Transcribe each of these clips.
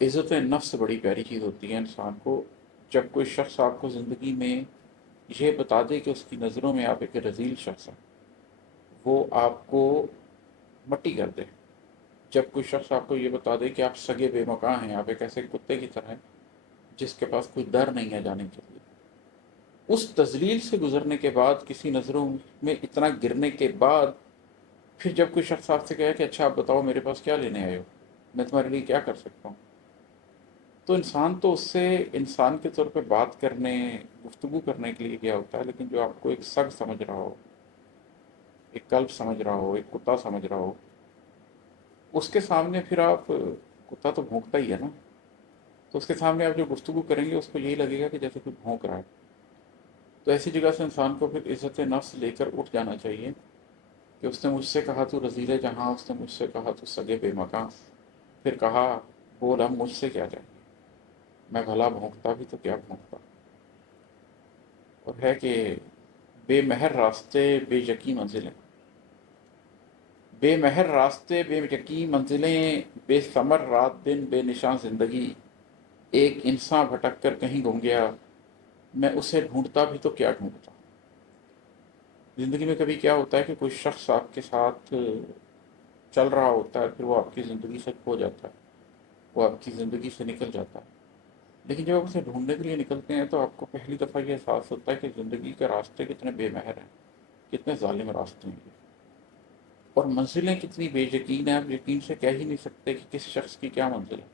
عزت نفس بڑی پیاری چیز ہوتی ہے انسان کو. جب کوئی شخص آپ کو زندگی میں یہ بتا دے کہ اس کی نظروں میں آپ ایک رذیل شخص ہیں، وہ آپ کو مٹی کر دے. جب کوئی شخص آپ کو یہ بتا دے کہ آپ سگے بے مکاں ہیں، آپ ایک ایسے کتے کی طرح ہیں جس کے پاس کوئی در نہیں ہے جانے کے لیے، اس تذلیل سے گزرنے کے بعد، کسی نظروں میں اتنا گرنے کے بعد، پھر جب کوئی شخص آپ سے کہے کہ اچھا آپ بتاؤ میرے پاس کیا لینے آئے ہو، میں تمہارے لیے کیا کر سکتا ہوں، تو انسان تو اس سے انسان کے طور پہ بات کرنے، گفتگو کرنے کے لیے گیا ہوتا ہے، لیکن جو آپ کو ایک سگ سمجھ رہا ہو، ایک کلب سمجھ رہا ہو، ایک کتا سمجھ رہا ہو، اس کے سامنے پھر آپ، کتا تو بھونکتا ہی ہے نا، تو اس کے سامنے آپ جو گفتگو کریں گے اس کو یہی لگے گا کہ جیسے کوئی بھونک رہا ہے. تو ایسی جگہ سے انسان کو پھر عزت نفس لے کر اٹھ جانا چاہیے کہ اس نے مجھ سے کہا تو رذیل جہاں، اس نے مجھ سے کہا تو سگے بے مکاں، پھر کہا بول اب مجھ سے کیا جائے، میں بھلا بھونکتا بھی تو کیا بھونکتا. اور ہے کہ بے مہر راستے بے یقین منزلیں، بے مہر راستے بے یقین منزلیں، بے ثمر رات دن بے نشاں زندگی، ایک انسان بھٹک کر کہیں گم گیا، میں اسے ڈھونڈتا بھی تو کیا ڈھونڈتا. زندگی میں کبھی کیا ہوتا ہے کہ کوئی شخص آپ کے ساتھ چل رہا ہوتا ہے، پھر وہ آپ کی زندگی سے کھو جاتا ہے، وہ آپ کی زندگی سے نکل جاتا ہے. لیکن جب آپ اسے ڈھونڈنے کے لیے نکلتے ہیں تو آپ کو پہلی دفعہ یہ احساس ہوتا ہے کہ زندگی کے راستے کتنے بے مہر ہیں، کتنے ظالم راستے ہیں یہ، اور منزلیں کتنی بے یقین ہیں. آپ یقین سے کہہ ہی نہیں سکتے کہ کس شخص کی کیا منزل ہے.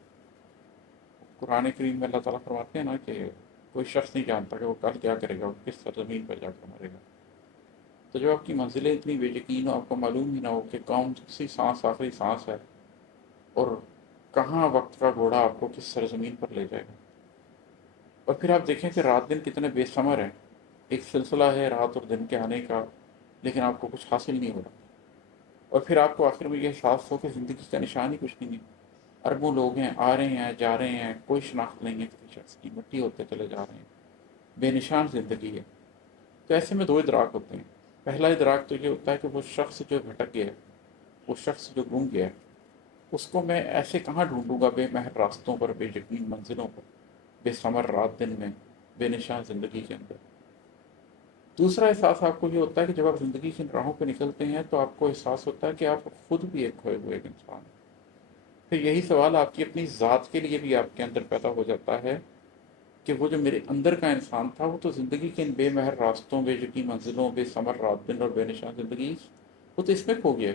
قرآن کریم میں اللہ تعالیٰ فرماتے ہیں نا کہ کوئی شخص نہیں جانتا کہ وہ کل کیا کرے گا، وہ کس سرزمین پر جا کر مرے گا. تو جب آپ کی منزلیں اتنی بے یقین ہو، آپ کو معلوم ہی نہ ہو کہ کون سی سانس آخری سانس ہے، اور کہاں وقت کا گھوڑا آپ کو کس سرزمین پر لے جائے گا. اور پھر آپ دیکھیں کہ رات دن کتنے بے ثمر ہیں. ایک سلسلہ ہے رات اور دن کے آنے کا، لیکن آپ کو کچھ حاصل نہیں ہو رہا. اور پھر آپ کو آخر میں یہ احساس ہو کہ زندگی کا نشان ہی کچھ نہیں ہے. اربوں لوگ ہیں، آ رہے ہیں جا رہے ہیں، کوئی شناخت نہیں ہے کسی شخص کی، مٹی ہوتے چلے جا رہے ہیں، بے نشان زندگی ہے. تو ایسے میں دو ادراک ہوتے ہیں. پہلا ادراک تو یہ ہوتا ہے کہ وہ شخص جو بھٹک گیا ہے، وہ شخص جو گم گیا ہے، اس کو میں ایسے کہاں ڈھونڈوں گا بے مہر راستوں پر، بے یقین منزلوں پر، بے ثمر رات دن میں، بے نشان زندگی کے اندر. دوسرا احساس آپ کو یہ ہوتا ہے کہ جب آپ زندگی کی راہوں پہ نکلتے ہیں تو آپ کو احساس ہوتا ہے کہ آپ خود بھی ایک کھوئے ہوئے ایک انسان ہیں. پھر یہی سوال آپ کی اپنی ذات کے لیے بھی آپ کے اندر پیدا ہو جاتا ہے کہ وہ جو میرے اندر کا انسان تھا، وہ تو زندگی کے ان بے مہر راستوں، بے یقین منزلوں، بے ثمر رات دن اور بے نشان زندگی، وہ تو اس میں کھو گیا.